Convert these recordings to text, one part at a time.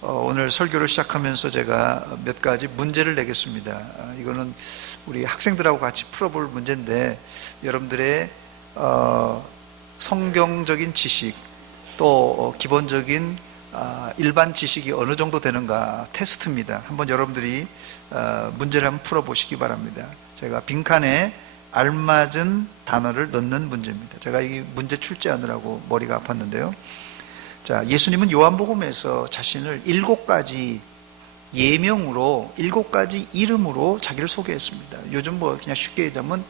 오늘 설교를 시작하면서 제가 몇 가지 문제를 내겠습니다. 이거는 우리 학생들하고 같이 풀어볼 문제인데, 여러분들의 성경적인 지식, 또 기본적인 일반 지식이 어느 정도 되는가 테스트입니다. 한번 여러분들이 문제를 한번 풀어보시기 바랍니다. 제가 빈칸에 알맞은 단어를 넣는 문제입니다. 제가 이 문제 출제하느라고 머리가 아팠는데요. 자, 예수님은 요한복음에서 자신을 7가지 예명으로, 7가지 이름으로 자기를 소개했습니다. 요즘 그냥 쉽게 얘기하면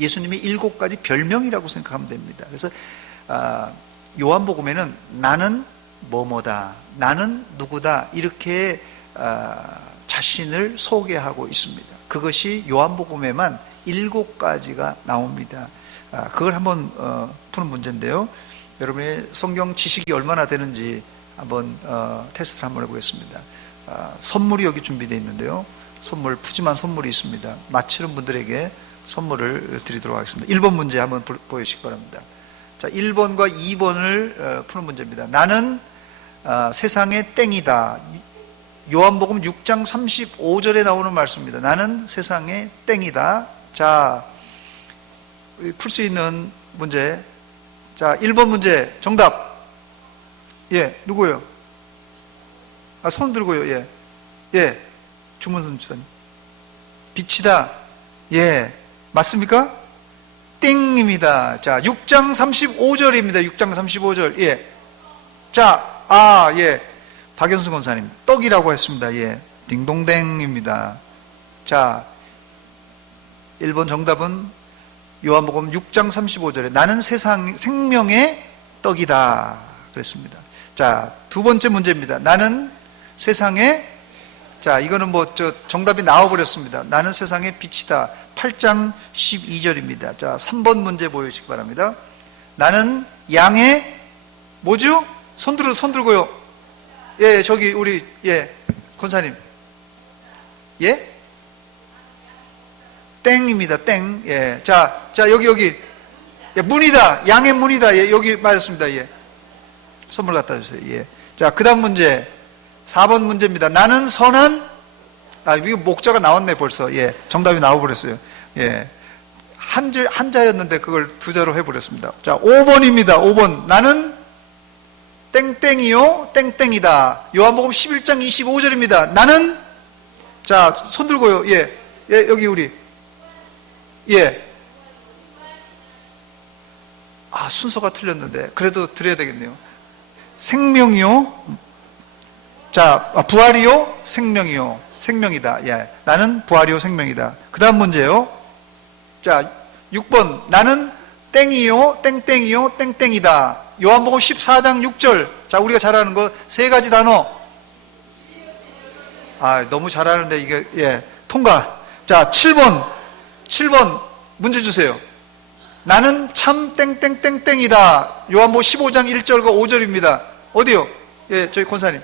예수님의 7가지 별명이라고 생각하면 됩니다. 그래서 요한복음에는 나는 뭐뭐다, 나는 누구다, 이렇게 자신을 소개하고 있습니다. 그것이 요한복음에만 7가지가 나옵니다. 그걸 한번 푸는 문제인데요. 여러분의 성경 지식이 얼마나 되는지 한번 테스트를 한번 해보겠습니다. 선물이 여기 준비되어 있는데요. 선물, 푸짐한 선물이 있습니다. 맞히는 분들에게 선물을 드리도록 하겠습니다. 1번 문제 한번 보여주시기 바랍니다. 자, 1번과 2번을 푸는 문제입니다. 나는 세상의 땡이다. 요한복음 6장 35절에 나오는 말씀입니다. 나는 세상의 땡이다. 자, 풀 수 있는 문제. 자, 1번 문제 정답. 예, 누구요? 손 들고요. 예, 주문선 주사님. 빛이다. 예, 맞습니까? 땡입니다. 자, 6장 35절입니다. 6장 35절. 예. 자, 예. 박연수 권사님, 떡이라고 했습니다. 예. 딩동댕입니다. 자, 1번 정답은 요한복음 6장 35절에 나는 세상 생명의 떡이다 그랬습니다. 자, 두 번째 문제입니다. 나는 세상의, 자, 이거는 정답이 나와버렸습니다. 나는 세상의 빛이다. 8장 12절입니다. 자, 3번 문제 보여주시기 바랍니다. 나는 양의 뭐죠? 손 들고요. 예, 저기 우리 권사님. 예? 땡입니다. 땡. 예. 자, 여기. 예, 문이다. 양의 문이다. 예, 여기 맞았습니다. 예. 선물 갖다 주세요. 예. 자, 그 다음 문제. 4번 문제입니다. 나는 선한, 이거 목자가 나왔네, 벌써. 예. 정답이 나와버렸어요. 예. 한자였는데 그걸 두자로 해버렸습니다. 자, 5번입니다. 5번. 나는 땡땡이요. 땡땡이다. 요한복음 11장 25절입니다. 나는, 자, 손 들고요. 예. 예, 여기 우리. 예. 순서가 틀렸는데 그래도 드려야 되겠네요. 생명이요. 자, 부활이요. 생명이요. 생명이다. 예. 나는 부활이요. 생명이다. 그 다음 문제요. 자, 6번. 나는 땡이요. 땡땡이요. 땡땡이다. 요한복음 14장 6절. 자, 우리가 잘 아는 거 3가지 단어. 너무 잘 아는데 이게, 예. 통과. 자, 7번 문제 주세요. 나는 참 땡땡땡땡이다. 요한복음 15장 1절과 5절입니다. 어디요? 예, 저희 권사님.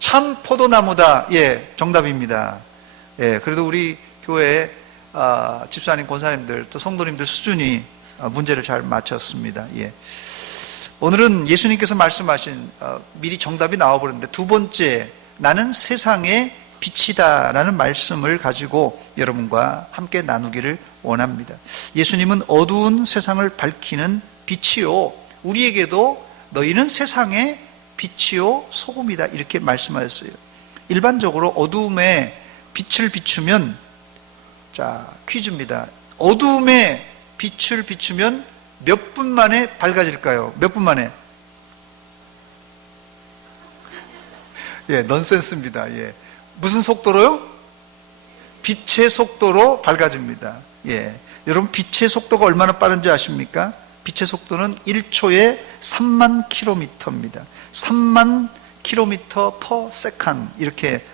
참 포도나무다. 예, 정답입니다. 예, 그래도 우리 교회 집사님, 권사님들, 또 성도님들 수준이 문제를 잘 맞췄습니다. 예. 오늘은 예수님께서 말씀하신 미리 정답이 나와버렸는데, 두 번째, 나는 세상의 빛이다 라는 말씀을 가지고 여러분과 함께 나누기를 원합니다. 예수님은 어두운 세상을 밝히는 빛이요, 우리에게도 너희는 세상의 빛이요 소금이다, 이렇게 말씀하셨어요. 일반적으로 어두움에 빛을 비추면, 자, 퀴즈입니다. 어두움에 빛을 비추면 몇 분 만에 밝아질까요? 몇 분 만에? 예, 넌센스입니다. 예. 무슨 속도로요? 빛의 속도로 밝아집니다. 예. 여러분, 빛의 속도가 얼마나 빠른지 아십니까? 빛의 속도는 1초에 3만 킬로미터입니다. 3만 킬로미터 per second 이렇게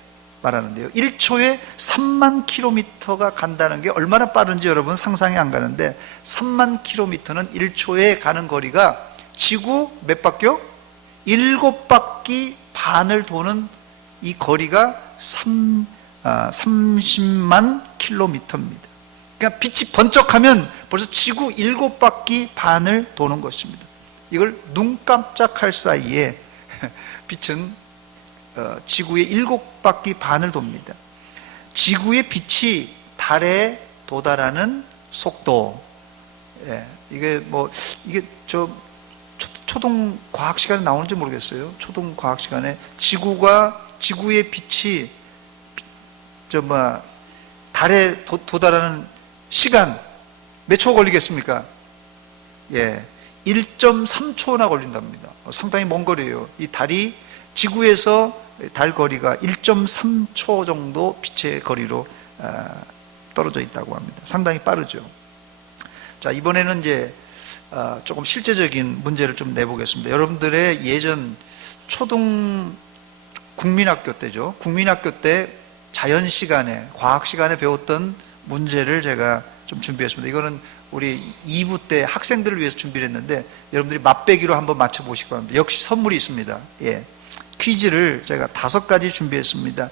말하는데요. 1초에 3만 킬로미터가 간다는 게 얼마나 빠른지 여러분 상상이 안 가는데, 3만 킬로미터는 1초에 가는 거리가 지구 몇 바퀴요? 7바퀴 반을 도는 이 거리가 30만 킬로미터입니다. 그러니까 빛이 번쩍하면 벌써 지구 7바퀴 반을 도는 것입니다. 이걸 눈 깜짝할 사이에 빛은 지구의 7바퀴 반을 돕니다. 지구의 빛이 달에 도달하는 속도, 예, 이게 초등 과학 시간에 나오는지 모르겠어요. 초등 과학 시간에 지구의 빛이 달에 도달하는 시간 몇 초 걸리겠습니까? 예, 1.3초나 걸린답니다. 상당히 먼 거리예요. 이 달이 지구에서 달 거리가 1.3초 정도 빛의 거리로 떨어져 있다고 합니다. 상당히 빠르죠. 자, 이번에는 이제 조금 실제적인 문제를 좀 내보겠습니다. 여러분들의 예전 초등 국민학교 때죠. 국민학교 때 자연 시간에, 과학 시간에 배웠던 문제를 제가 좀 준비했습니다. 이거는 우리 2부 때 학생들을 위해서 준비를 했는데 여러분들이 맛배기로 한번 맞춰보시기 바랍니다. 역시 선물이 있습니다. 예. 퀴즈를 제가 5가지 준비했습니다.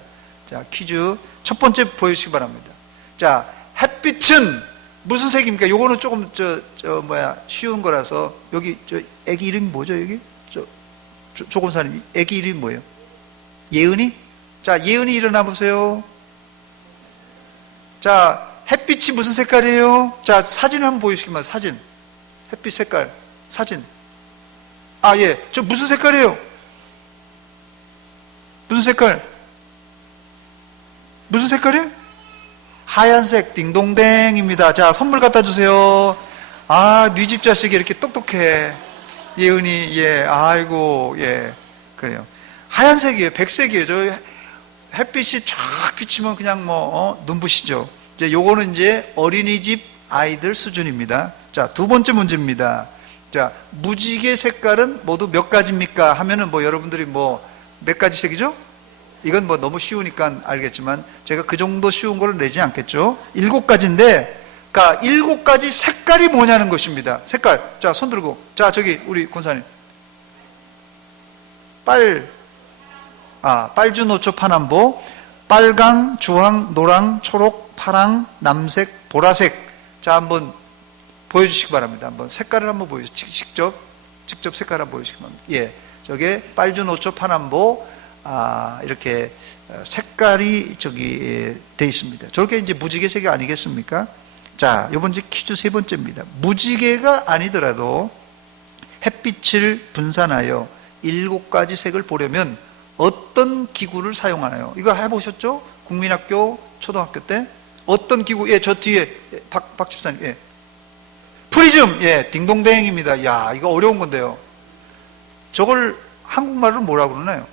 자, 퀴즈 첫 번째 보여주시기 바랍니다. 자, 햇빛은 무슨 색입니까? 요거는 조금 쉬운 거라서 여기 애기 이름이 뭐죠? 여기 조건사님 애기 이름이 뭐예요? 예은이? 자, 예은이 일어나 보세요. 자, 햇빛이 무슨 색깔이에요? 자, 사진을 한번 보여주시기 바랍니다. 사진. 햇빛 색깔. 사진. 아, 예. 저 무슨 색깔이에요? 무슨 색깔? 무슨 색깔이에요? 하얀색 딩동댕입니다. 자, 선물 갖다 주세요. 아, 네 집 자식이 이렇게 똑똑해. 예은이, 예, 아이고, 예, 그래요. 하얀색이에요. 백색이에요. 저 햇빛이 쫙 비치면 그냥 눈부시죠. 이제 요거는 이제 어린이집 아이들 수준입니다. 자, 두 번째 문제입니다. 자, 무지개 색깔은 모두 몇 가지입니까? 하면은 여러분들이 몇 가지 색이죠? 이건 너무 쉬우니까 알겠지만 제가 그 정도 쉬운 거를 내지 않겠죠? 7가지인데, 그러니까 7가지 색깔이 뭐냐는 것입니다. 색깔. 자, 손 들고. 자, 저기 우리 권사님. 빨주노초 파남보, 빨강, 주황, 노랑, 초록, 파랑, 남색, 보라색. 자, 한번 보여주시기 바랍니다. 한번 색깔을 한번 보여주시죠. 직접 색깔을 한번 보여주시기 바랍니다. 예, 저게 빨주노초 파남보, 이렇게 색깔이 돼 있습니다. 저렇게 이제 무지개색이 아니겠습니까? 자, 요번 이제 퀴즈 3번째입니다. 무지개가 아니더라도 햇빛을 분산하여 7가지 색을 보려면 어떤 기구를 사용하나요? 이거 해보셨죠? 국민학교, 초등학교 때? 어떤 기구? 예, 저 뒤에, 박 집사님, 예. 프리즘! 예, 딩동댕입니다. 야, 이거 어려운 건데요. 저걸 한국말로 뭐라고 그러나요?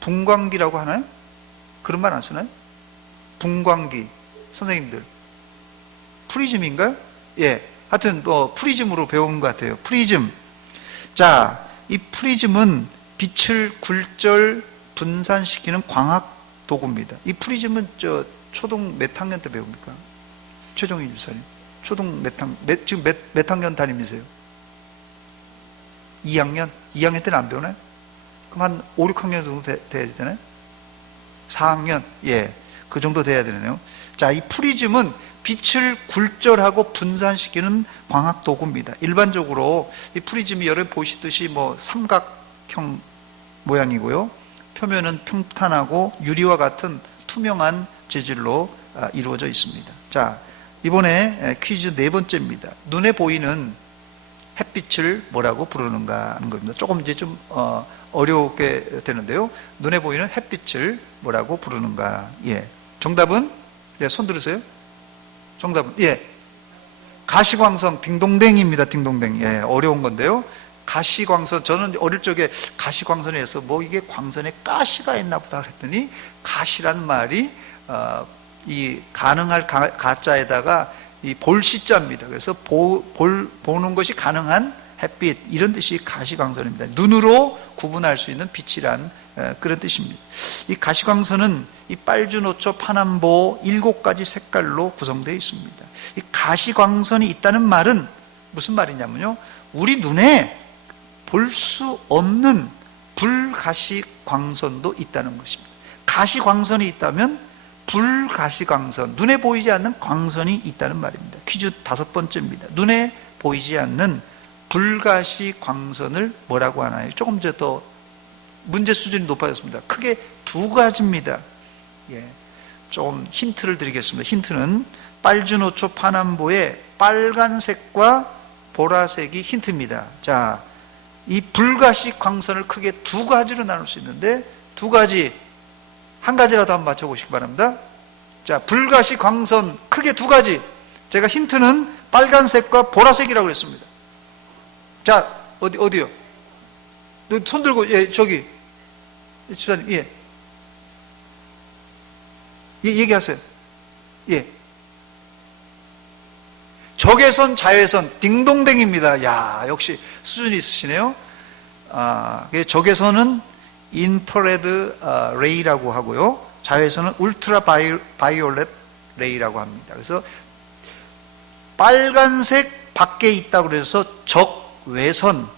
분광기라고 하나요? 그런 말 안 쓰나요? 분광기. 선생님들. 프리즘인가요? 예. 하여튼, 프리즘으로 배운 것 같아요. 프리즘. 자, 이 프리즘은 빛을 굴절 분산시키는 광학 도구입니다. 이 프리즘은 초등 몇 학년 때 배웁니까? 최종희 집사님. 초등 지금 몇 학년 다니면서요? 2학년? 2학년 때는 안 배우나요? 그럼 한 5, 6학년 정도 돼야 되나요? 4학년? 예. 그 정도 돼야 되네요. 자, 이 프리즘은 빛을 굴절하고 분산시키는 광학 도구입니다. 일반적으로 이 프리즘이 여러분 보시듯이 삼각형 모양이고요. 표면은 평탄하고 유리와 같은 투명한 재질로 이루어져 있습니다. 자, 이번에 퀴즈 4번째입니다. 눈에 보이는 햇빛을 뭐라고 부르는가 하는 겁니다. 조금 이제 좀 어렵게 되는데요. 눈에 보이는 햇빛을 뭐라고 부르는가? 예. 정답은? 예, 손 들으세요. 정답은? 예. 가시광선, 딩동댕입니다. 딩동댕. 예, 어려운 건데요. 가시광선, 저는 어릴 적에 가시광선에서 이게 광선에 가시가 있나 보다 그랬더니 가시란 말이 이 가능할 가짜에다가 이 볼시자입니다. 그래서 보는 것이 가능한 햇빛, 이런 뜻이 가시광선입니다. 눈으로 구분할 수 있는 빛이란 그런 뜻입니다. 이 가시광선은 이 빨주노초 파남보 7가지 색깔로 구성되어 있습니다. 이 가시광선이 있다는 말은 무슨 말이냐면요, 우리 눈에 볼 수 없는 불가시광선도 있다는 것입니다. 가시광선이 있다면 불가시광선, 눈에 보이지 않는 광선이 있다는 말입니다. 퀴즈 5번째입니다. 눈에 보이지 않는 불가시 광선을 뭐라고 하나요? 조금 이제 더 문제 수준이 높아졌습니다. 크게 두 가지입니다. 예, 좀 힌트를 드리겠습니다. 힌트는 빨주노초 파남보의 빨간색과 보라색이 힌트입니다. 자, 이 불가시 광선을 크게 두 가지로 나눌 수 있는데, 두 가지, 한 가지라도 한번 맞춰보시기 바랍니다. 자, 불가시 광선 크게 두 가지. 제가 힌트는 빨간색과 보라색이라고 했습니다. 자, 어디요? 손 들고, 예, 저기, 집사님, 예. 예, 얘기하세요. 예. 적외선, 자외선, 딩동댕입니다. 야, 역시 수준이 있으시네요. 적외선은 인프라레드 레이라고 하고요. 자외선은 울트라 바이올렛 레이라고 합니다. 그래서 빨간색 밖에 있다고 해서 적외선,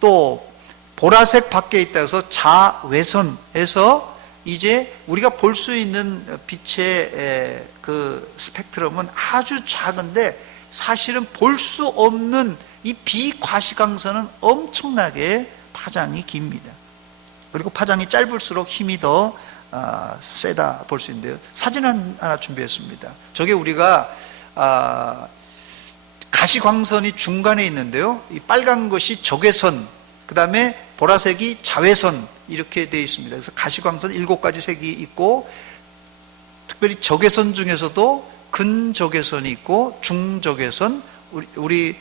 또 보라색 밖에 있다고 해서 자외선에서 이제 우리가 볼 수 있는 빛의 그 스펙트럼은 아주 작은데, 사실은 볼 수 없는 이 비과시광선은 엄청나게 파장이 깁니다. 그리고 파장이 짧을수록 힘이 더 세다 볼 수 있는데요. 사진 하나 준비했습니다. 저게 우리가 가시광선이 중간에 있는데요. 이 빨간 것이 적외선, 그 다음에 보라색이 자외선, 이렇게 되어 있습니다. 그래서 가시광선 7가지 색이 있고, 특별히 적외선 중에서도 근적외선이 있고 중적외선, 우리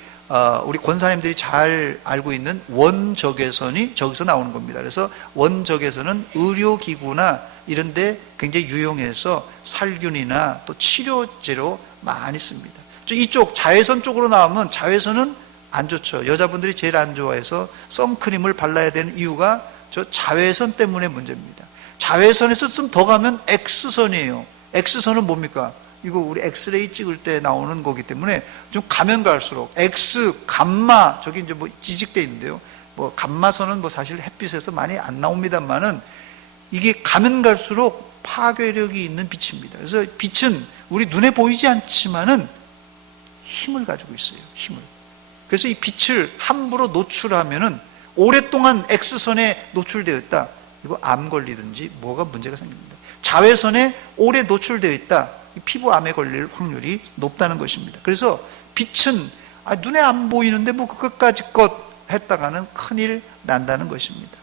권사님들이 잘 알고 있는 원적외선이 저기서 나오는 겁니다. 그래서 원적외선은 의료기구나 이런 데 굉장히 유용해서 살균이나 또 치료제로 많이 씁니다. 이쪽 자외선 쪽으로 나오면 자외선은 안 좋죠. 여자분들이 제일 안 좋아해서 선크림을 발라야 되는 이유가 저 자외선 때문에 문제입니다. 자외선에서 좀 더 가면 X선이에요. X선은 뭡니까? 이거 우리 엑스레이 찍을 때 나오는 거기 때문에 좀 가면 갈수록 X, 감마, 저기 이제 뭐 지직돼 있는데요. 뭐 감마선은 뭐 사실 햇빛에서 많이 안 나옵니다만은 이게 가면 갈수록 파괴력이 있는 빛입니다. 그래서 빛은 우리 눈에 보이지 않지만은 힘을 가지고 있어요. 힘을. 그래서 이 빛을 함부로 노출하면은 오랫동안 X선에 노출되어 있다. 이거 암 걸리든지 뭐가 문제가 생깁니다. 자외선에 오래 노출되어 있다. 피부암에 걸릴 확률이 높다는 것입니다. 그래서 빛은 눈에 안 보이는데 뭐 그것까지 것 했다가는 큰일 난다는 것입니다.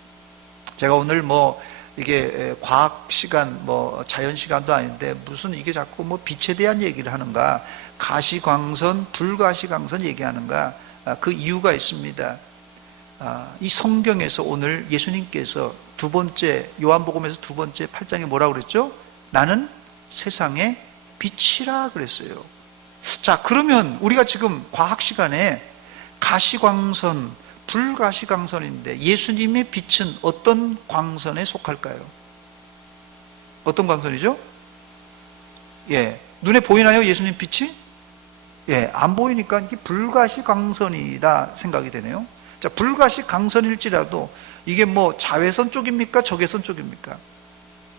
제가 오늘 뭐 이게 과학 시간, 뭐 자연 시간도 아닌데 무슨 이게 자꾸 뭐 빛에 대한 얘기를 하는가, 가시광선, 불가시광선 얘기하는가, 그 이유가 있습니다. 이 성경에서 오늘 예수님께서 두 번째, 요한복음에서 두 번째 8장에 뭐라고 그랬죠? 나는 세상의 빛이라 그랬어요. 자, 그러면 우리가 지금 과학 시간에 가시광선, 불가시광선인데 예수님의 빛은 어떤 광선에 속할까요? 어떤 광선이죠? 예, 눈에 보이나요? 예수님 빛이? 예, 안 보이니까 이게 불가시광선이다 생각이 되네요. 자, 불가시광선일지라도 이게 뭐 자외선 쪽입니까? 적외선 쪽입니까?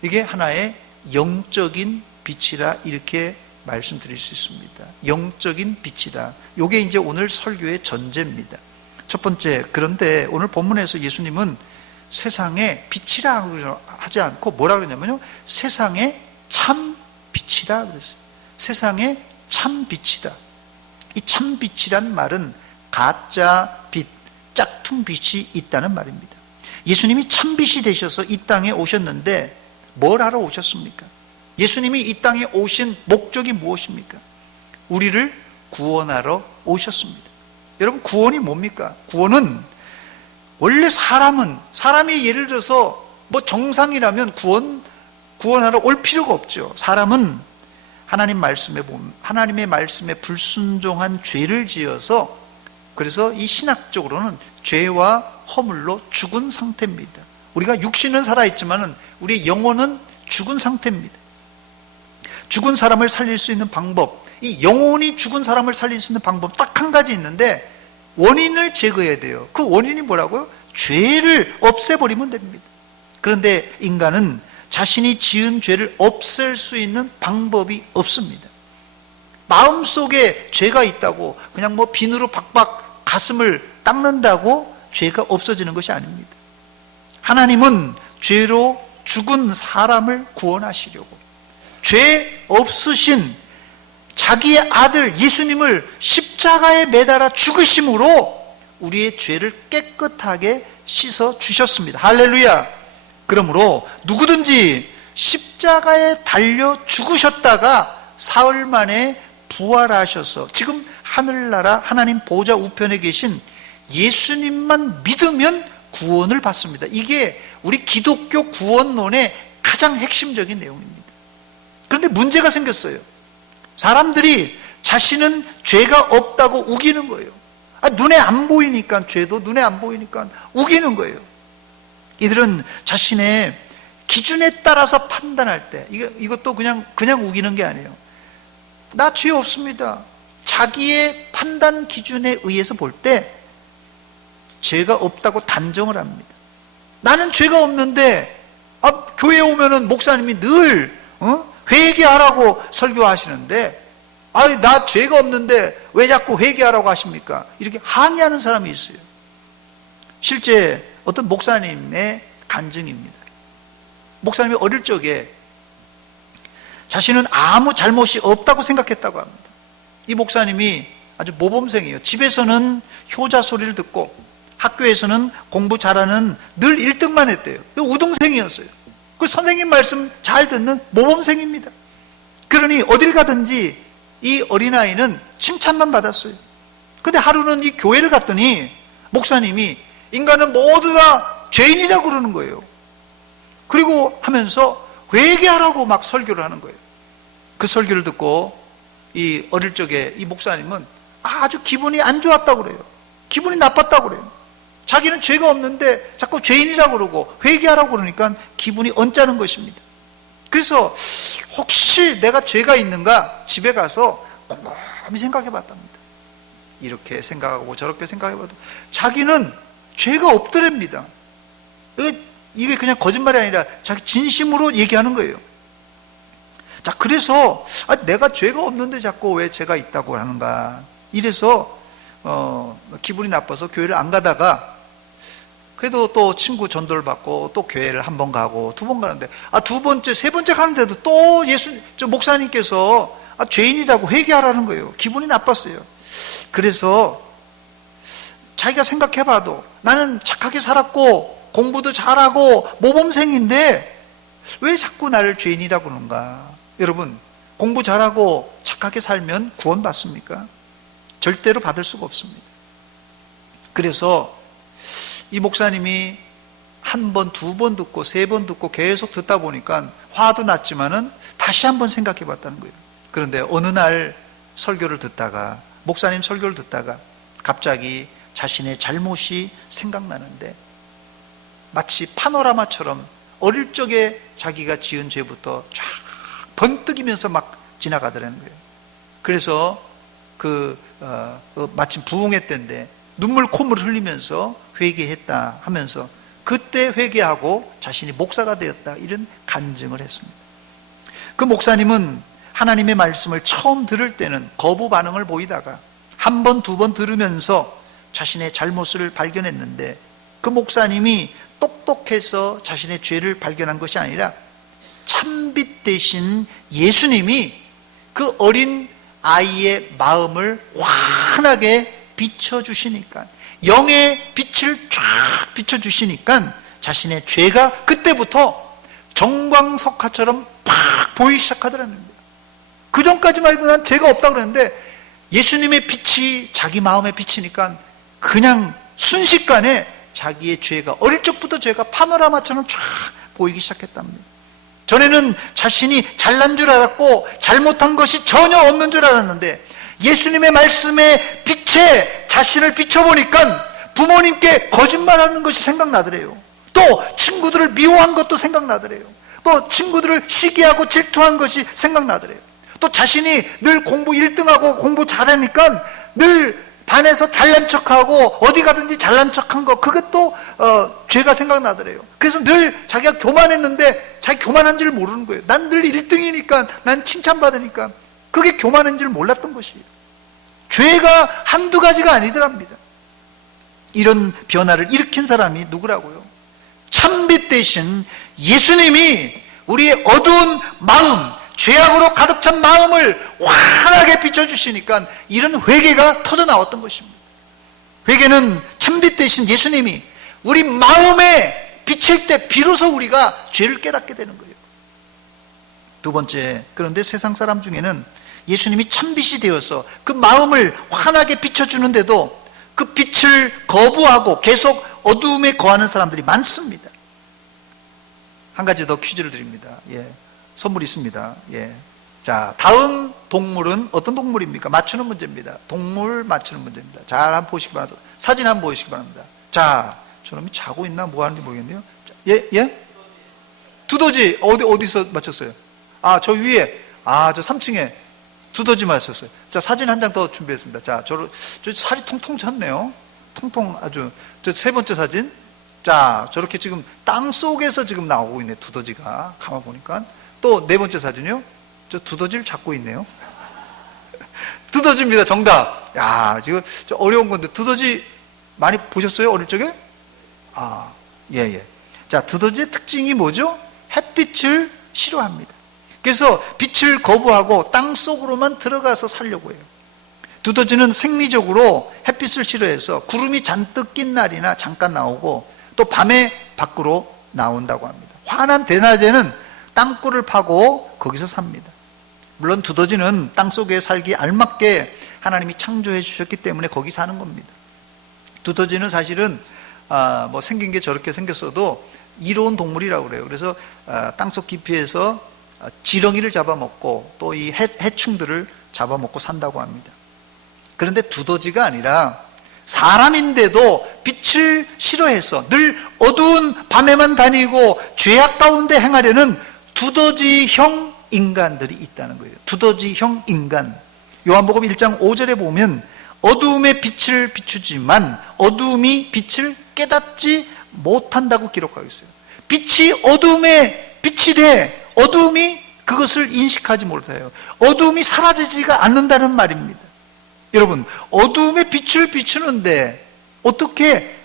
이게 하나의 영적인 빛이라 이렇게 말씀드릴 수 있습니다. 영적인 빛이다. 이게 이제 오늘 설교의 전제입니다. 첫 번째, 그런데 오늘 본문에서 예수님은 세상의 빛이라 하지 않고 뭐라 그러냐면요, 세상의 참 빛이다 그랬어요. 세상의 참 빛이다. 이 참 빛이란 말은 가짜 빛, 짝퉁 빛이 있다는 말입니다. 예수님이 참 빛이 되셔서 이 땅에 오셨는데 뭘 하러 오셨습니까? 예수님이 이 땅에 오신 목적이 무엇입니까? 우리를 구원하러 오셨습니다. 여러분, 구원이 뭡니까? 구원은 원래 사람이 예를 들어서 뭐 정상이라면 구원하러 올 필요가 없죠. 사람은 하나님의 말씀에 불순종한 죄를 지어서, 그래서 이 신학적으로는 죄와 허물로 죽은 상태입니다. 우리가 육신은 살아있지만은 우리의 영혼은 죽은 상태입니다. 죽은 사람을 살릴 수 있는 방법, 이 영혼이 죽은 사람을 살릴 수 있는 방법 딱 한 가지 있는데 원인을 제거해야 돼요. 그 원인이 뭐라고요? 죄를 없애버리면 됩니다. 그런데 인간은 자신이 지은 죄를 없앨 수 있는 방법이 없습니다. 마음속에 죄가 있다고 그냥 뭐 비누로 박박 가슴을 닦는다고 죄가 없어지는 것이 아닙니다. 하나님은 죄로 죽은 사람을 구원하시려고 죄 없으신 자기의 아들 예수님을 십자가에 매달아 죽으심으로 우리의 죄를 깨끗하게 씻어 주셨습니다. 할렐루야. 그러므로 누구든지 십자가에 달려 죽으셨다가 사흘 만에 부활하셔서 지금 하늘나라 하나님 보좌 우편에 계신 예수님만 믿으면 구원을 받습니다. 이게 우리 기독교 구원론의 가장 핵심적인 내용입니다. 그런데 문제가 생겼어요. 사람들이 자신은 죄가 없다고 우기는 거예요. 눈에 안 보이니까, 죄도 눈에 안 보이니까 우기는 거예요. 이들은 자신의 기준에 따라서 판단할 때, 이것도 그냥 우기는 게 아니에요. 나 죄 없습니다. 자기의 판단 기준에 의해서 볼 때 죄가 없다고 단정을 합니다. 나는 죄가 없는데 교회에 오면은 목사님이 늘 회개하라고 설교하시는데 나 죄가 없는데 왜 자꾸 회개하라고 하십니까? 이렇게 항의하는 사람이 있어요. 실제 어떤 목사님의 간증입니다. 목사님이 어릴 적에 자신은 아무 잘못이 없다고 생각했다고 합니다. 이 목사님이 아주 모범생이에요. 집에서는 효자 소리를 듣고 학교에서는 공부 잘하는 늘 1등만 했대요. 우등생이었어요. 그 선생님 말씀 잘 듣는 모범생입니다. 그러니 어딜 가든지 이 어린아이는 칭찬만 받았어요. 근데 하루는 이 교회를 갔더니 목사님이 인간은 모두 다 죄인이라고 그러는 거예요. 그리고 하면서 회개하라고 막 설교를 하는 거예요. 그 설교를 듣고 이 어릴 적에 이 목사님은 아주 기분이 안 좋았다고 그래요. 기분이 나빴다고 그래요. 자기는 죄가 없는데 자꾸 죄인이라고 그러고 회개하라고 그러니까 기분이 언짢은 것입니다. 그래서 혹시 내가 죄가 있는가 집에 가서 곰곰이 생각해 봤답니다. 이렇게 생각하고 저렇게 생각해 봐도 자기는 죄가 없더랍니다. 이게 그냥 거짓말이 아니라 자기 진심으로 얘기하는 거예요. 자, 그래서 내가 죄가 없는데 자꾸 왜 죄가 있다고 하는가. 이래서 기분이 나빠서 교회를 안 가다가 그래도 또 친구 전도를 받고 또 교회를 한 번 가고 두 번 가는데 두 번째, 세 번째 가는데도 또 목사님께서 죄인이라고 회개하라는 거예요. 기분이 나빴어요. 그래서 자기가 생각해봐도 나는 착하게 살았고 공부도 잘하고 모범생인데 왜 자꾸 나를 죄인이라고 그러는가. 여러분, 공부 잘하고 착하게 살면 구원받습니까? 절대로 받을 수가 없습니다. 그래서 이 목사님이 한 번, 두 번 듣고 세 번 듣고 계속 듣다 보니까 화도 났지만은 다시 한번 생각해 봤다는 거예요. 그런데 어느 날 설교를 듣다가, 목사님 설교를 듣다가 갑자기 자신의 잘못이 생각나는데 마치 파노라마처럼 어릴 적에 자기가 지은 죄부터 쫙 번뜩이면서 막 지나가더라는 거예요. 그래서 마침 부흥회 때인데 눈물 콧물을 흘리면서 회개했다 하면서 그때 회개하고 자신이 목사가 되었다, 이런 간증을 했습니다. 그 목사님은 하나님의 말씀을 처음 들을 때는 거부 반응을 보이다가 한 번, 두 번 들으면서 자신의 잘못을 발견했는데 그 목사님이 똑똑해서 자신의 죄를 발견한 것이 아니라 참빛 대신 예수님이 그 어린 아이의 마음을 환하게 비춰주시니까, 영의 빛을 쫙 비춰주시니까 자신의 죄가 그때부터 정광석화처럼 팍 보이기 시작하더라는 거예요. 그 전까지만 해도 난 죄가 없다고 그랬는데 예수님의 빛이 자기 마음에 비치니까 그냥 순식간에 자기의 죄가, 어릴 적부터 죄가 파노라마처럼 쫙 보이기 시작했답니다. 전에는 자신이 잘난 줄 알았고 잘못한 것이 전혀 없는 줄 알았는데 예수님의 말씀의 빛에 자신을 비춰보니까 부모님께 거짓말하는 것이 생각나더래요. 또 친구들을 미워한 것도 생각나더래요. 또 친구들을 시기하고 질투한 것이 생각나더래요. 또 자신이 늘 공부 1등하고 공부 잘하니까 늘 반에서 잘난 척하고 어디 가든지 잘난 척한 거, 그게 또 죄가 생각나더래요. 그래서 늘 자기가 교만했는데 자기 교만한 줄 모르는 거예요. 난 늘 1등이니까, 난 칭찬받으니까. 그게 교만한 줄 몰랐던 것이에요. 죄가 한두 가지가 아니더랍니다. 이런 변화를 일으킨 사람이 누구라고요? 참빛 대신 예수님이 우리의 어두운 마음, 죄악으로 가득 찬 마음을 환하게 비춰주시니까 이런 회개가 터져나왔던 것입니다. 회개는 참빛 대신 예수님이 우리 마음에 비칠 때 비로소 우리가 죄를 깨닫게 되는 거예요. 두 번째, 그런데 세상 사람 중에는 예수님이 참빛이 되어서 그 마음을 환하게 비춰주는데도 그 빛을 거부하고 계속 어두움에 거하는 사람들이 많습니다. 한 가지 더 퀴즈를 드립니다. 선물이 있습니다. 자, 다음 동물은 어떤 동물입니까? 맞추는 문제입니다. 동물 맞추는 문제입니다. 잘 한번 보시기 바랍니다. 사진 한번 보시기 바랍니다. 자, 저놈이 자고 있나 뭐 하는지 모르겠네요. 자, 예? 두더지 어디서 맞췄어요? 아, 저 위에, 저 3층에 두더지 맞췄어요. 자, 사진 한 장 더 준비했습니다. 자, 저 살이 통통 쳤네요. 통통 아주. 저 세 번째 사진. 자, 저렇게 지금 땅 속에서 지금 나오고 있네, 두더지가. 가만 보니까. 또 네 번째 사진이요. 저 두더지를 잡고 있네요. 두더지입니다. 정답. 야, 지금 저 어려운 건데 두더지 많이 보셨어요? 어릴 적에? 예. 자, 두더지의 특징이 뭐죠? 햇빛을 싫어합니다. 그래서 빛을 거부하고 땅 속으로만 들어가서 살려고 해요. 두더지는 생리적으로 햇빛을 싫어해서 구름이 잔뜩 낀 날이나 잠깐 나오고 또 밤에 밖으로 나온다고 합니다. 환한 대낮에는 땅굴을 파고 거기서 삽니다. 물론 두더지는 땅속에 살기 알맞게 하나님이 창조해 주셨기 때문에 거기 사는 겁니다. 두더지는 사실은 뭐 생긴 게 저렇게 생겼어도 이로운 동물이라고 그래요. 그래서 땅속 깊이에서 지렁이를 잡아먹고 또 이 해충들을 잡아먹고 산다고 합니다. 그런데 두더지가 아니라 사람인데도 빛을 싫어해서 늘 어두운 밤에만 다니고 죄악 가운데 행하려는 두더지형 인간들이 있다는 거예요. 두더지형 인간. 요한복음 1장 5절에 보면 어두움에 빛을 비추지만 어두움이 빛을 깨닫지 못한다고 기록하고 있어요. 빛이 어두움에 빛이 돼 어두움이 그것을 인식하지 못해요. 어두움이 사라지지가 않는다는 말입니다. 여러분, 어두움에 빛을 비추는데 어떻게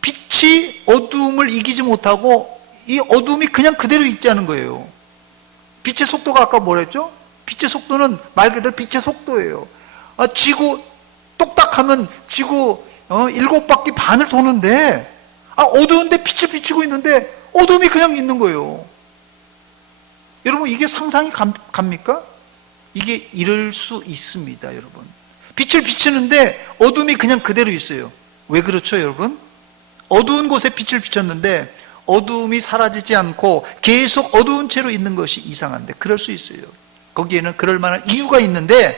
빛이 어두움을 이기지 못하고 이 어두움이 그냥 그대로 있자는 거예요. 빛의 속도가 아까 뭐랬죠? 빛의 속도는 말 그대로 빛의 속도예요. 지구 똑딱하면 지구 7바퀴 반을 도는데 어두운데 빛을 비추고 있는데 어두움이 그냥 있는 거예요. 여러분, 이게 상상이 갑니까? 이게 이럴 수 있습니다, 여러분. 빛을 비추는데 어둠이 그냥 그대로 있어요. 왜 그렇죠, 여러분? 어두운 곳에 빛을 비췄는데 어두움이 사라지지 않고 계속 어두운 채로 있는 것이 이상한데 그럴 수 있어요. 거기에는 그럴 만한 이유가 있는데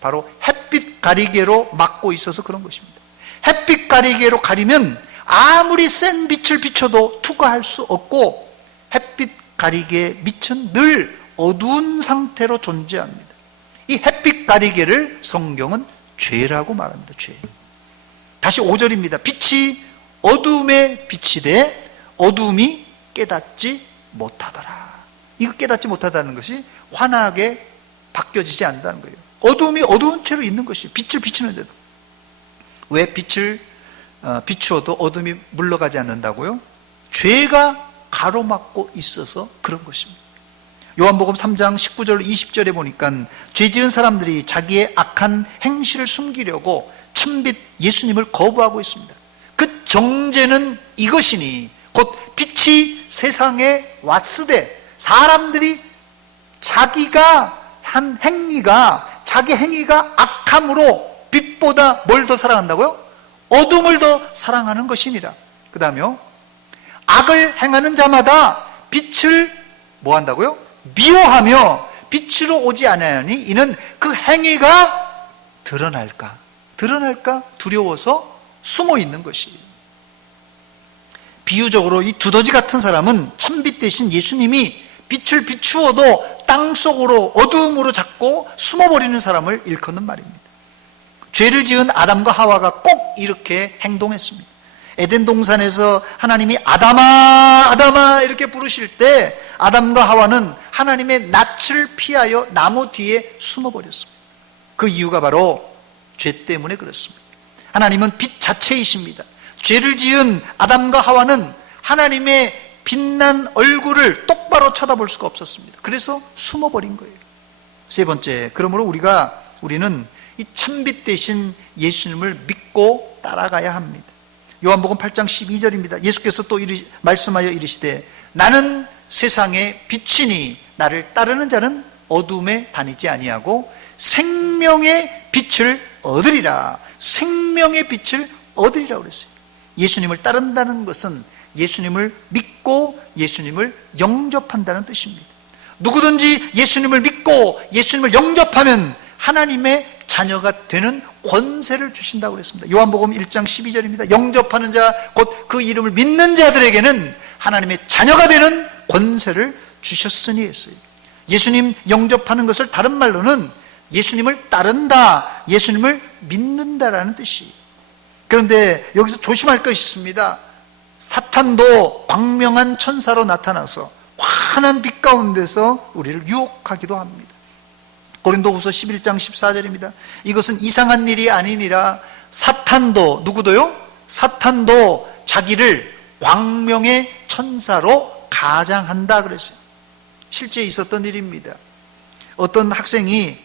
바로 햇빛 가리개로 막고 있어서 그런 것입니다. 햇빛 가리개로 가리면 아무리 센 빛을 비춰도 투과할 수 없고 햇빛 가리개의 빛은 늘 어두운 상태로 존재합니다. 이 햇빛 가리개를 성경은 죄라고 말합니다. 죄. 다시 5절입니다. 빛이 어두움에 빛이 돼 어두움이 깨닫지 못하더라. 이거 깨닫지 못하다는 것이 환하게 바뀌어지지 않는다는 거예요. 어두움이 어두운 채로 있는 것이 빛을 비추는데도. 왜 빛을 비추어도 어둠이 물러가지 않는다고요? 죄가 가로막고 있어서 그런 것입니다. 요한복음 3장 19절 20절에 보니까 죄 지은 사람들이 자기의 악한 행실을 숨기려고 참빛 예수님을 거부하고 있습니다. 그 정죄는 이것이니 곧 빛이 세상에 왔으되 사람들이 자기가 한 행위가 자기 행위가 악함으로 빛보다 뭘 더 사랑한다고요? 어둠을 더 사랑하는 것이니라. 그 다음에요, 악을 행하는 자마다 빛을 뭐 한다고요? 미워하며 빛으로 오지 않으니 이는 그 행위가 드러날까 두려워서 숨어 있는 것이에요. 비유적으로 이 두더지 같은 사람은 참빛 대신 예수님이 빛을 비추어도 땅속으로 어두움으로 잡고 숨어버리는 사람을 일컫는 말입니다. 죄를 지은 아담과 하와가 꼭 이렇게 행동했습니다. 에덴 동산에서 하나님이 아담아 아담아 이렇게 부르실 때 아담과 하와는 하나님의 낯을 피하여 나무 뒤에 숨어버렸습니다. 그 이유가 바로 죄 때문에 그렇습니다. 하나님은 빛 자체이십니다. 죄를 지은 아담과 하와는 하나님의 빛난 얼굴을 똑바로 쳐다볼 수가 없었습니다. 그래서 숨어버린 거예요. 세 번째, 그러므로 우리는 이 참빛 대신 예수님을 믿고 따라가야 합니다. 요한복음 8장 12절입니다. 예수께서 또 말씀하여 이르시되 나는 세상의 빛이니 나를 따르는 자는 어둠에 다니지 아니하고 생명의 빛을 얻으리라. 생명의 빛을 얻으리라 그랬어요. 예수님을 따른다는 것은 예수님을 믿고 예수님을 영접한다는 뜻입니다. 누구든지 예수님을 믿고 예수님을 영접하면 하나님의 자녀가 되는 권세를 주신다고 그랬습니다. 요한복음 1장 12절입니다. 영접하는 자, 곧 그 이름을 믿는 자들에게는 하나님의 자녀가 되는 권세를 주셨으니 했어요. 예수님 영접하는 것을 다른 말로는 예수님을 따른다, 예수님을 믿는다라는 뜻이에요. 그런데 여기서 조심할 것이 있습니다. 사탄도 광명한 천사로 나타나서 환한 빛 가운데서 우리를 유혹하기도 합니다. 고린도후서 11장 14절입니다. 이것은 이상한 일이 아니니라. 사탄도, 누구도요? 사탄도 자기를 광명의 천사로 가장한다 그랬어요. 실제 있었던 일입니다. 어떤 학생이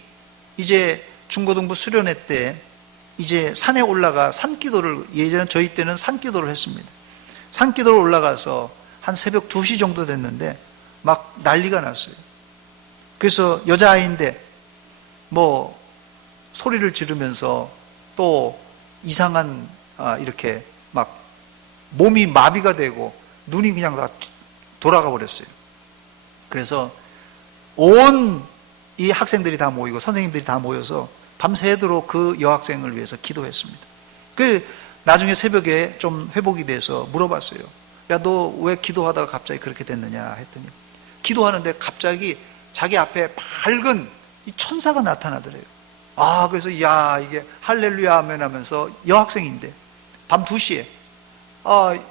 이제 중고등부 수련회 때 이제 산에 올라가 산기도를, 예전에 저희 때는 산기도를 했습니다. 산기도를 올라가서 한 새벽 2시 정도 됐는데 막 난리가 났어요. 그래서 여자아이인데 뭐 소리를 지르면서 또 이상한 이렇게 막 몸이 마비가 되고 눈이 그냥 다 돌아가 버렸어요. 그래서 온 이 학생들이 다 모이고 선생님들이 다 모여서 밤새도록 그 여학생을 위해서 기도했습니다. 그 나중에 새벽에 좀 회복이 돼서 물어봤어요. 야, 너 왜 기도하다가 갑자기 그렇게 됐느냐 했더니 기도하는데 갑자기 자기 앞에 밝은 이 천사가 나타나더래요. 그래서 이게 할렐루야 아멘 하면서 여학생인데 밤 2시에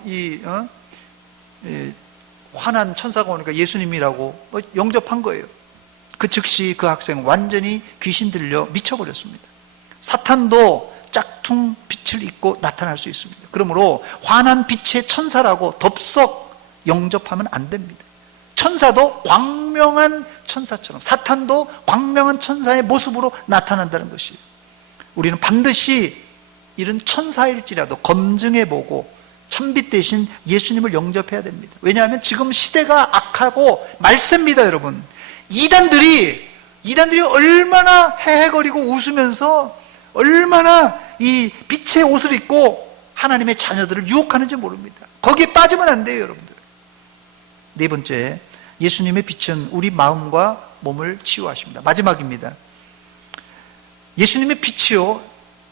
이 환한 천사가 오니까 예수님이라고 영접한 거예요. 그 즉시 그 학생 완전히 귀신 들려 미쳐버렸습니다. 사탄도 짝퉁 빛을 입고 나타날 수 있습니다. 그러므로 환한 빛의 천사라고 덥석 영접하면 안 됩니다. 천사도 광명한 천사처럼, 사탄도 광명한 천사의 모습으로 나타난다는 것이에요. 우리는 반드시 이런 천사일지라도 검증해보고 참빛 대신 예수님을 영접해야 됩니다. 왜냐하면 지금 시대가 악하고 말세입니다, 여러분. 이단들이 얼마나 헤헤거리고 웃으면서 얼마나 이 빛의 옷을 입고 하나님의 자녀들을 유혹하는지 모릅니다. 거기에 빠지면 안 돼요, 여러분들. 네 번째, 예수님의 빛은 우리 마음과 몸을 치유하십니다. 마지막입니다. 예수님의 빛이요,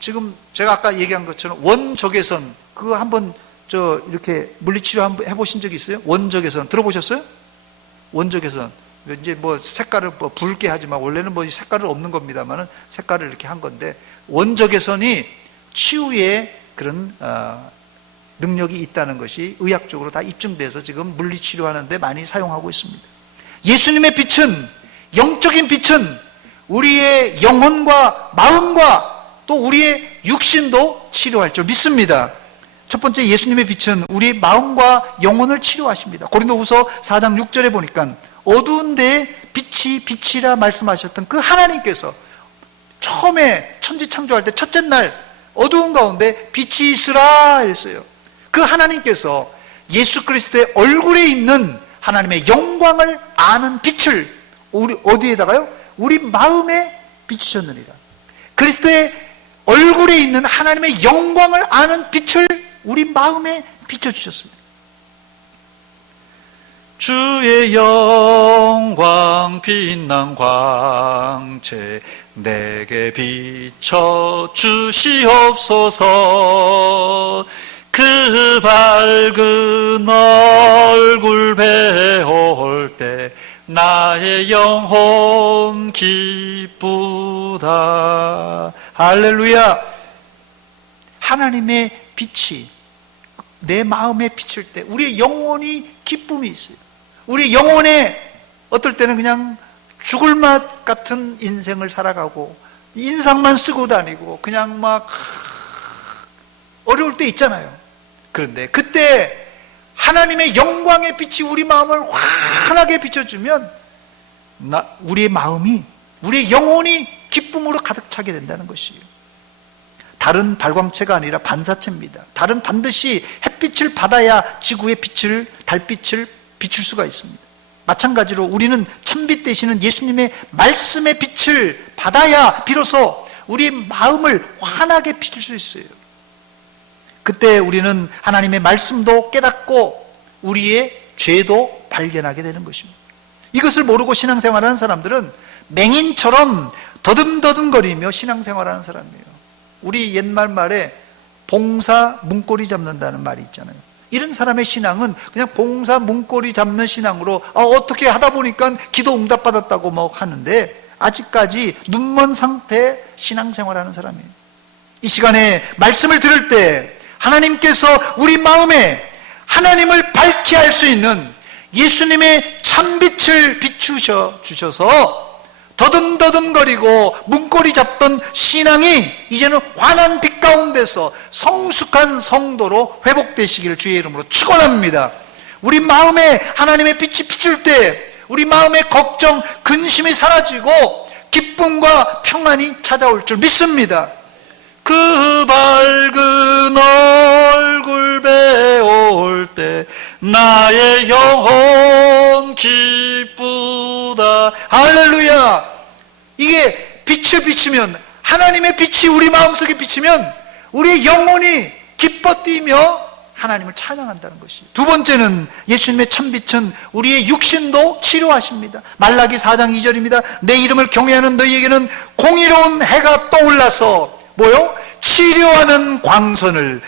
지금 제가 아까 얘기한 것처럼 원적외선, 그거 한번 이렇게 물리치료 한번 해보신 적이 있어요? 원적외선 들어보셨어요? 원적외선. 이제 뭐 색깔을 붉게 하지만 원래는 뭐 색깔은 없는 겁니다만은 색깔을 이렇게 한 건데, 원적외선이 치유의 그런 능력이 있다는 것이 의학적으로 다 입증돼서 지금 물리치료하는데 많이 사용하고 있습니다. 예수님의 빛은, 영적인 빛은 우리의 영혼과 마음과 또 우리의 육신도 치료할 줄 믿습니다. 첫 번째, 예수님의 빛은 우리 마음과 영혼을 치료하십니다. 고린도후서 4장 6절에 보니까 어두운 데에 빛이라 말씀하셨던 그 하나님께서 처음에 천지 창조할 때 첫째 날 어두운 가운데 빛이 있으라 했어요. 그 하나님께서 예수 그리스도의 얼굴에 있는 하나님의 영광을 아는 빛을 우리 어디에다가요? 우리 마음에 비추셨느니라. 그리스도의 얼굴에 있는 하나님의 영광을 아는 빛을 우리 마음에 비춰주셨습니다. 주의 영광 빛난 광채 내게 비춰 주시옵소서. 그 밝은 얼굴 배울 때 나의 영혼 기쁘다. 할렐루야. 하나님의 빛이 내 마음에 비칠 때 우리의 영혼이 기쁨이 있어요. 우리 영혼에 어떨 때는 그냥 죽을 맛 같은 인생을 살아가고 인상만 쓰고 다니고 그냥 막 어려울 때 있잖아요. 그런데 그때 하나님의 영광의 빛이 우리 마음을 환하게 비춰주면 우리의 마음이, 우리의 영혼이 기쁨으로 가득 차게 된다는 것이에요. 달은 발광체가 아니라 반사체입니다. 달은 반드시 햇빛을 받아야 지구의 빛을, 달빛을 비출 수가 있습니다. 마찬가지로 우리는 참빛 되시는 예수님의 말씀의 빛을 받아야 비로소 우리 마음을 환하게 비출 수 있어요. 그때 우리는 하나님의 말씀도 깨닫고 우리의 죄도 발견하게 되는 것입니다. 이것을 모르고 신앙생활하는 사람들은 맹인처럼 더듬더듬거리며 신앙생활하는 사람이에요. 우리 옛말 말에 봉사 문고리 잡는다는 말이 있잖아요. 이런 사람의 신앙은 그냥 봉사 문고리 잡는 신앙으로 어떻게 하다 보니까 기도 응답받았다고 뭐 하는데 아직까지 눈먼 상태의 신앙생활하는 사람이에요. 이 시간에 말씀을 들을 때 하나님께서 우리 마음에 하나님을 밝게 할 수 있는 예수님의 참빛을 비추셔 주셔서 더듬더듬거리고 문고리 잡던 신앙이 이제는 환한 빛 가운데서 성숙한 성도로 회복되시기를 주의 이름으로 축원합니다. 우리 마음에 하나님의 빛이 비출 때 우리 마음의 걱정, 근심이 사라지고 기쁨과 평안이 찾아올 줄 믿습니다. 그 밝은 얼굴 배울 때 나의 영혼 기쁘다. 할렐루야. 이게 빛을 비치면, 하나님의 빛이 우리 마음속에 비치면 우리의 영혼이 기뻐 뛰며 하나님을 찬양한다는 것이에요. 두 번째는 예수님의 참빛은 우리의 육신도 치료하십니다. 말라기 4장 2절입니다. 내 이름을 경외하는 너희에게는 공의로운 해가 떠올라서 치료하는 광선을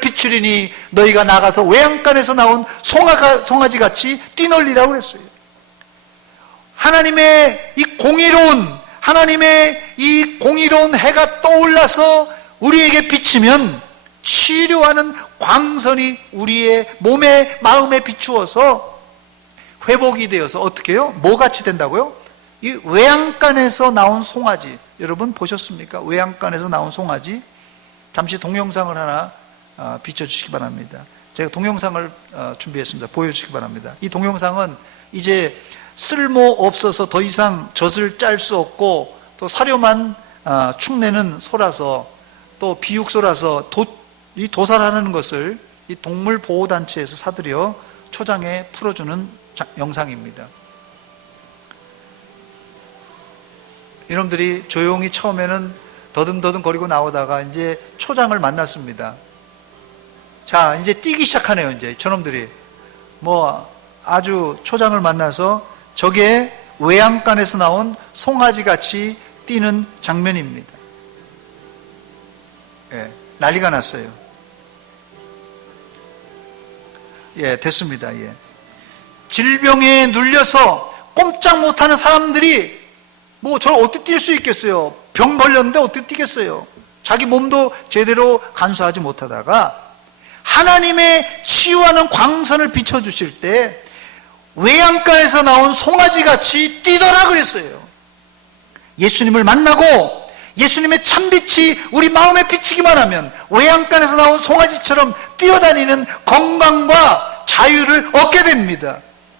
비추리니 너희가 나가서 외양간에서 나온 송아지같이 뛰놀리라고 그랬어요. 하나님의 이 공의로운 해가 떠올라서 우리에게 비치면 치료하는 광선이 우리의 몸에, 마음에 비추어서 회복이 되어서 어떻게 해요? 뭐같이 된다고요? 이 외양간에서 나온 송아지, 여러분 보셨습니까? 외양간에서 나온 송아지. 잠시 동영상을 하나 비춰주시기 바랍니다. 제가 동영상을 준비했습니다. 보여주시기 바랍니다. 이 동영상은 이제 쓸모없어서 더 이상 젖을 짤 수 없고 또 사료만 축내는 소라서, 또 비육소라서 이 도살하는 것을 이 동물보호단체에서 사들여 초장에 풀어주는 영상입니다. 이놈들이 조용히 처음에는 더듬더듬 거리고 나오다가 이제 초장을 만났습니다. 자, 이제 뛰기 시작하네요. 이제 저놈들이 아주 초장을 만나서 저게 외양간에서 나온 송아지 같이 뛰는 장면입니다. 예, 난리가 났어요. 예, 됐습니다. 예. 질병에 눌려서 꼼짝 못하는 사람들이 저를 어떻게 뛸 수 있겠어요? 병 걸렸는데 어떻게 뛰겠어요? 자기 몸도 제대로 간수하지 못하다가 하나님의 치유하는 광선을 비춰주실 때 외양간에서 나온 송아지같이 뛰더라 그랬어요. 예수님을 만나고 예수님의 참빛이 우리 마음에 비치기만 하면 외양간에서 나온 송아지처럼 뛰어다니는 건강과 자유를 얻게 됩니다.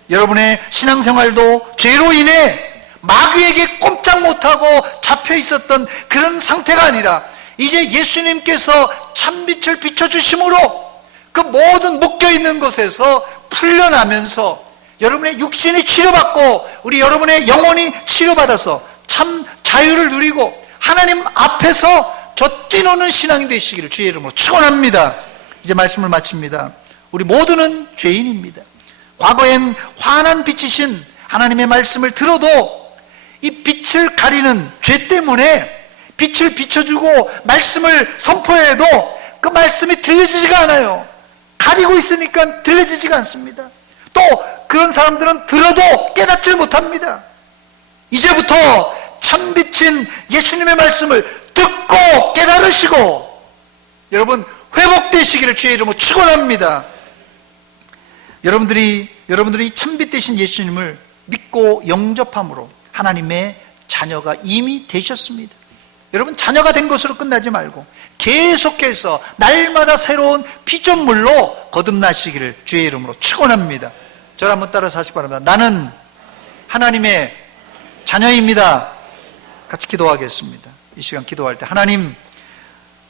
여러분의 신앙생활도 죄로 인해 마귀에게 꼼짝 못하고 잡혀 있었던 그런 상태가 아니라 이제 예수님께서 참빛을 비춰주심으로 그 모든 묶여있는 것에서 풀려나면서 여러분의 육신이 치료받고 여러분의 영혼이 치료받아서 참 자유를 누리고 하나님 앞에서 저 뛰노는 신앙이 되시기를 주의 이름으로 축원합니다. 이제 말씀을 마칩니다. 우리 모두는 죄인입니다. 과거엔 환한 빛이신 하나님의 말씀을 들어도 이 빛을 가리는 죄 때문에 빛을 비춰주고 말씀을 선포해도 그 말씀이 들려지지가 않아요. 가리고 있으니까 들려지지가 않습니다. 또 그런 사람들은 들어도 깨닫질 못합니다. 이제부터 참빛인 예수님의 말씀을 듣고 깨달으시고 여러분 회복되시기를 주의 이름으로 축원합니다. 여러분들이 참빛 되신 예수님을 믿고 영접함으로 하나님의 자녀가 이미 되셨습니다. 여러분, 자녀가 된 것으로 끝나지 말고 계속해서 날마다 새로운 피조물로 거듭나시기를 주의 이름으로 축원합니다. 저를 한번 따라서 하시기 바랍니다. 나는 하나님의 자녀입니다. 같이 기도하겠습니다. 이 시간 기도할 때 하나님,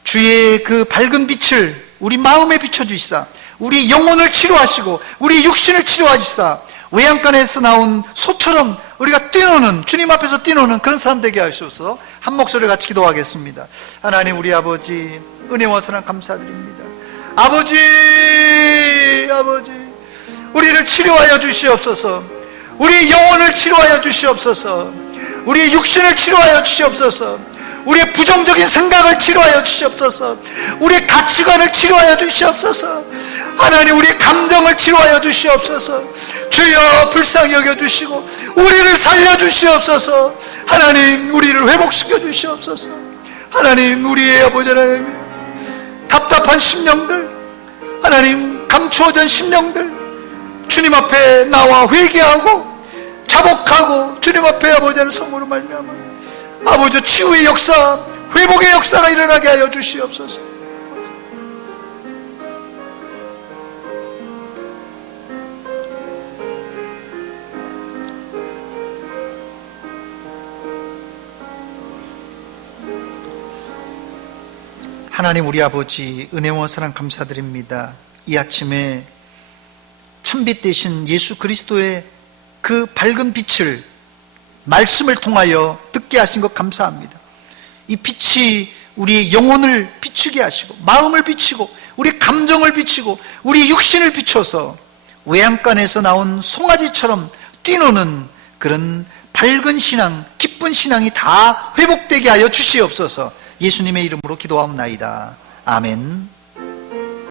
주의 그 밝은 빛을 우리 마음에 비춰주시사 우리 영혼을 치료하시고 우리 육신을 치료하시사 외양간에서 나온 소처럼 우리가 뛰노는, 주님 앞에서 뛰노는 그런 사람 되게 하셔서 한 목소리 같이 기도하겠습니다. 하나님, 우리 아버지, 은혜와 사랑 감사드립니다. 아버지, 우리를 치료하여 주시옵소서. 우리 영혼을 치료하여 주시옵소서. 우리 육신을 치료하여 주시옵소서. 우리의 부정적인 생각을 치료하여 주시옵소서. 우리의 가치관을 치료하여 주시옵소서. 하나님, 우리의 감정을 치료하여 주시옵소서. 주여, 불쌍히 여겨주시고 우리를 살려주시옵소서. 하나님, 우리를 회복시켜 주시옵소서. 하나님, 우리의 아버지 하나님, 답답한 심령들, 하나님, 감추어진 심령들, 주님 앞에 나와 회개하고 자복하고 주님 앞에 아버지를 성으로 말미암아 아버지 치유의 역사, 회복의 역사가 일어나게 하여 주시옵소서. 하나님, 우리 아버지, 은혜와 사랑 감사드립니다. 이 아침에 참빛 되신 예수 그리스도의 그 밝은 빛을 말씀을 통하여 듣게 하신 것 감사합니다. 이 빛이 우리의 영혼을 비추게 하시고 마음을 비추고 우리 감정을 비추고 우리 육신을 비춰서 외양간에서 나온 송아지처럼 뛰노는 그런 밝은 신앙, 기쁜 신앙이 다 회복되게 하여 주시옵소서. 예수님의 이름으로 기도하옵나이다. 아멘.